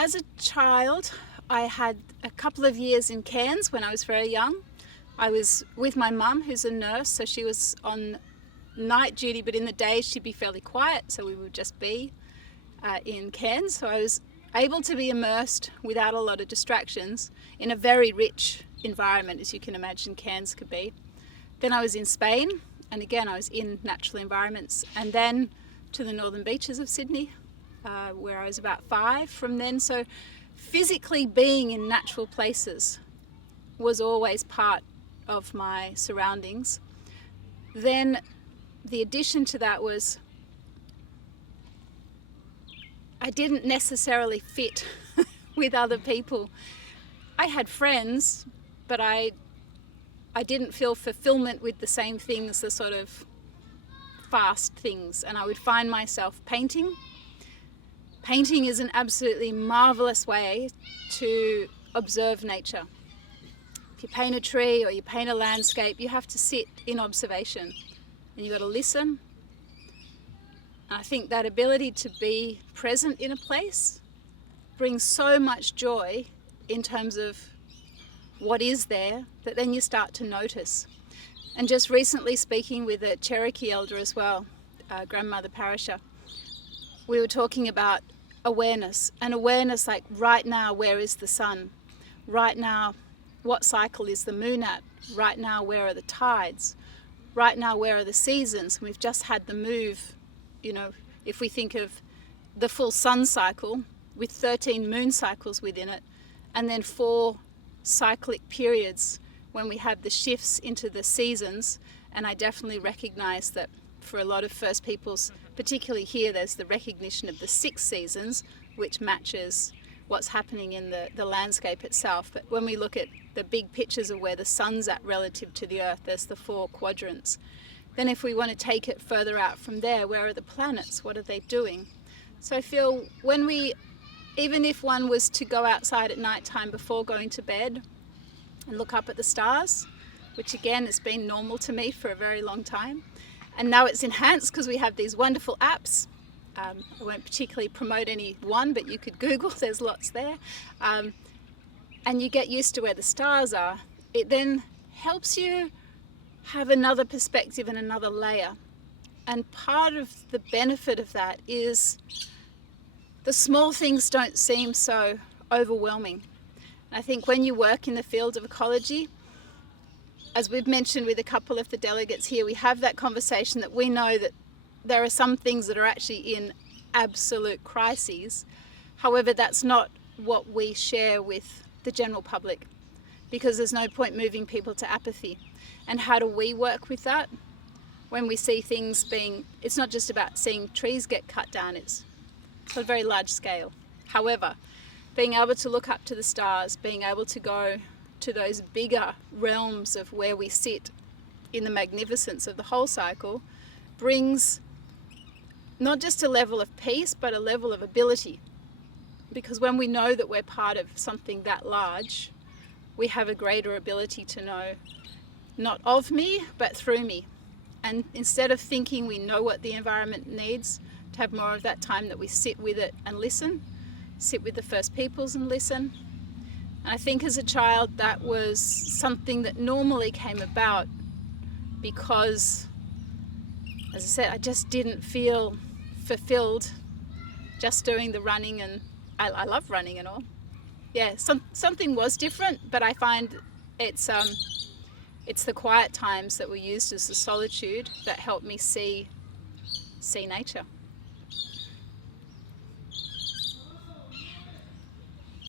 as a child, I had a couple of years in Cairns when I was very young. I was with my mum, who's a nurse, so she was on night duty, but in the day she'd be fairly quiet, so we would just be in Cairns. So I was able to be immersed without a lot of distractions in a very rich environment, as you can imagine Cairns could be. Then I was in Spain, and again I was in natural environments, and then to the northern beaches of Sydney, where I was about 5 from then. So physically being in natural places was always part of my surroundings. Then the addition to that was I didn't necessarily fit with other people. I had friends, but I didn't feel fulfillment with the same things, the sort of fast things, and I would find myself painting. Painting is an absolutely marvelous way to observe nature. If you paint a tree or you paint a landscape, you have to sit in observation and you've got to listen. And I think that ability to be present in a place brings so much joy in terms of what is there, that then you start to notice. And just recently speaking with a Cherokee elder as well, Grandmother Parisha, we were talking about awareness, and awareness like right now, where is the sun? Right now, what cycle is the moon at? Right now, where are the tides? Right now, where are the seasons? We've just had the move, you know, if we think of the full sun cycle with 13 moon cycles within it, and then 4 cyclic periods when we have the shifts into the seasons. And I definitely recognize that for a lot of First Peoples, particularly here, there's the recognition of the 6 seasons, which matches what's happening in the landscape itself. But when we look at the big pictures of where the sun's at relative to the earth, there's the 4 quadrants. Then if we want to take it further out from there, where are the planets? What are they doing? So I feel when we, even if one was to go outside at night time before going to bed and look up at the stars, which again has been normal to me for a very long time, and now it's enhanced because we have these wonderful apps. I won't particularly promote any one, but you could Google, there's lots there. And you get used to where the stars are. It then helps you have another perspective and another layer. And part of the benefit of that is the small things don't seem so overwhelming. I think when you work in the field of ecology, as we've mentioned with a couple of the delegates here, we have that conversation that we know that there are some things that are actually in absolute crises. However, that's not what we share with the general public, because there's no point moving people to apathy. And how do we work with that? When we see things being, it's not just about seeing trees get cut down, it's on a very large scale. However, being able to look up to the stars, being able to go to those bigger realms of where we sit in the magnificence of the whole cycle brings not just a level of peace, but a level of ability. Because when we know that we're part of something that large, we have a greater ability to know not of me, but through me. And instead of thinking we know what the environment needs, to have more of that time that we sit with it and listen, sit with the First Peoples and listen. And I think as a child that was something that normally came about because, as I said, I just didn't feel fulfilled just doing the running, and I love running and all. Yeah, something was different, but I find it's the quiet times that were used as the solitude that helped me see nature.